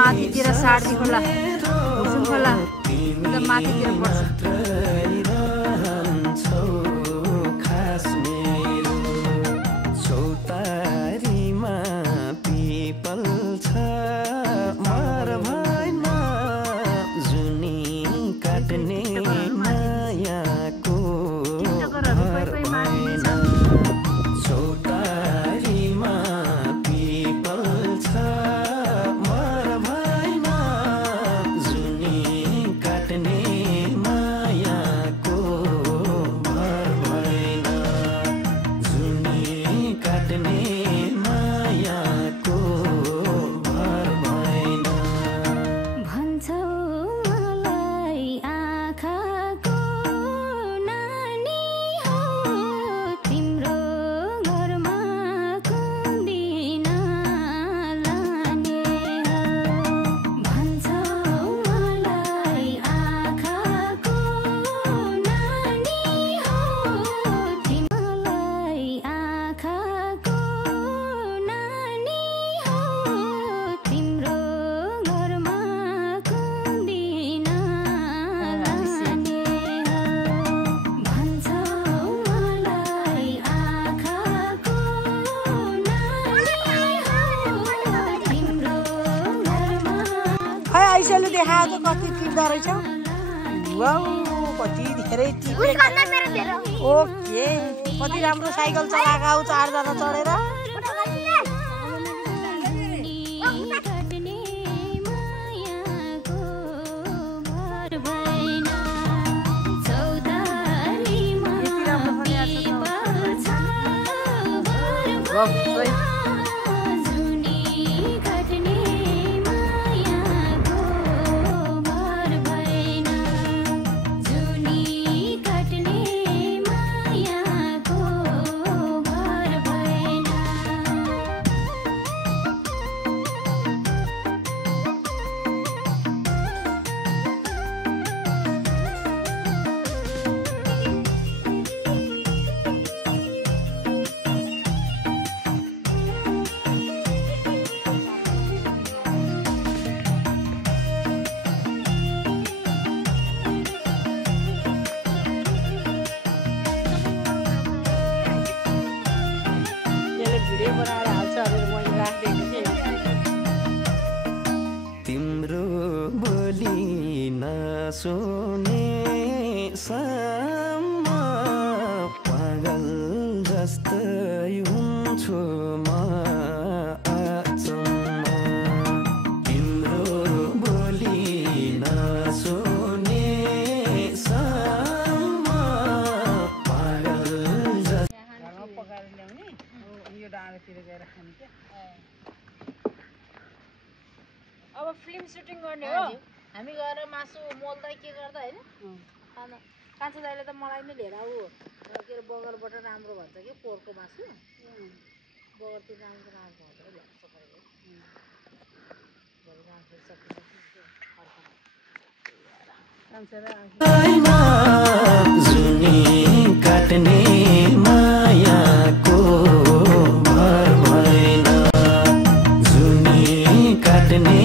माथितिर सार्दी खोला भुसुङ खोला एकदम माथितिर पर्छ। ऐसेले देखाएको कति टिप्दो रहेछ। वाउ कति धेरै टिपे। ओके कति राम्रो साइकल चलाएको आउ 4 जना चढेर। तिम्रो बोली नसुने सम्म पागल जस्तै हुन्छु म अचम्म। तिम्रो बोली नसुने सम्म पागल जस्तै पकाएर ल्याउने यो डाँडातिर गएर खाने क्या। अब फिल्म सुटिङ गर्ने हो हामी गएर मासु मोल्दै के गर्दा हैन खाना कान्छो दाइले त मलाई नै लिएर आऊ के अरे बगरबाट राम्रो भन्छ कि पोरको मासु बगरतिर राम्रो राम्रो भन्छ ल्याउँछ परेको भरि राम्रो सबै जुनी काट्ने मायाको भर भएन। जुनी काट्ने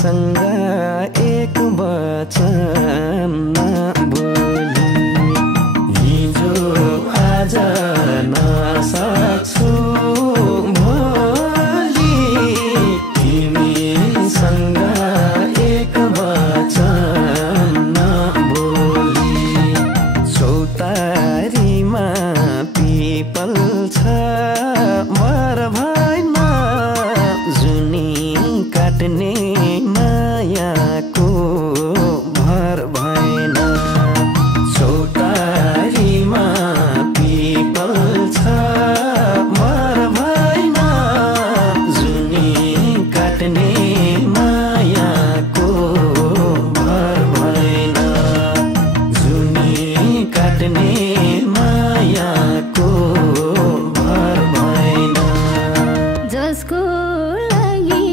सँग एक वचन नबोली हिजो आज नसक्छु भोलि तिमीसँग एक वचन नबोली चौतारीमा पिपल छ मर भएन जुनी काट्ने मायाको भर भएन चौतारीमा पिपल छ मर भएन जुनी काट्ने मायाको भर भएन जुनी काट्ने मायाको भर भएन जसको लागि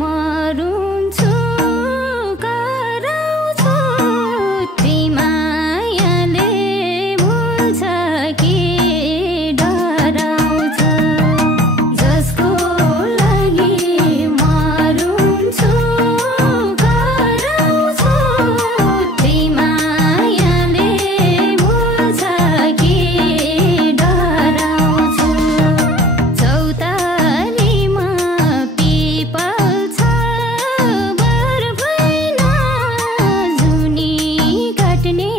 मरुन्छु कराउँछु ती मायाले भुल्छ कि डराउँछ जसको लागि मरुन्छु कराउँछु ती मायाले भुल्छ कि डराउँछ चौतारीमा पिपल छ बर भएन जुनी काट्ने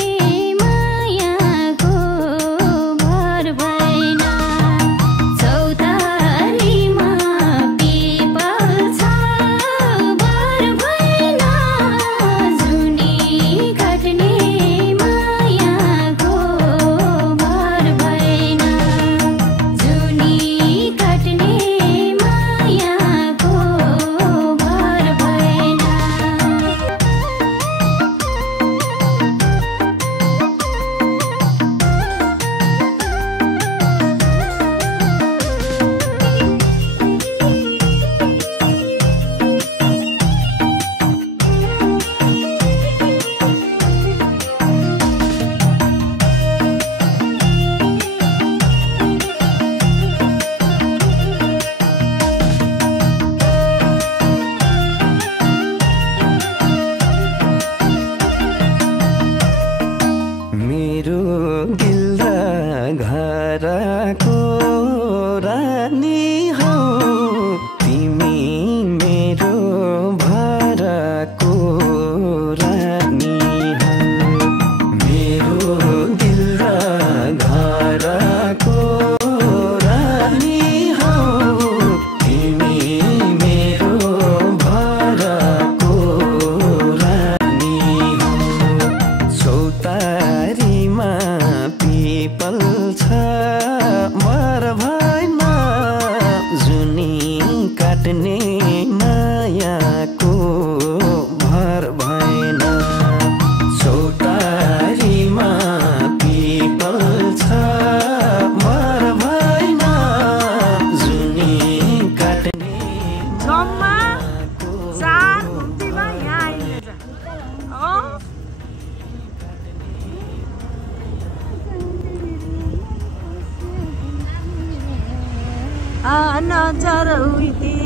मायाको भर भएन चौतारीमा पिपल छ बर भएन जुनी काट्ने मायाको भर भएन जुनी काट्ने मायाको भर भएन मेरो दिल र घरको रानी हौ तिमी मेरो भरको रानी हौ मेरो दिल र घरको रानी हौ तिमी मेरो भरको रानी हौ चौतारीमा पिपल छ मर भएन जुनी काट्ने मायाको भर भएन चौतारीमा पिपल छ मर भएन जुनी काट्ने जम्मा 4 घुम्तीमा यहाँ आइनेछ हो नजर हुइदी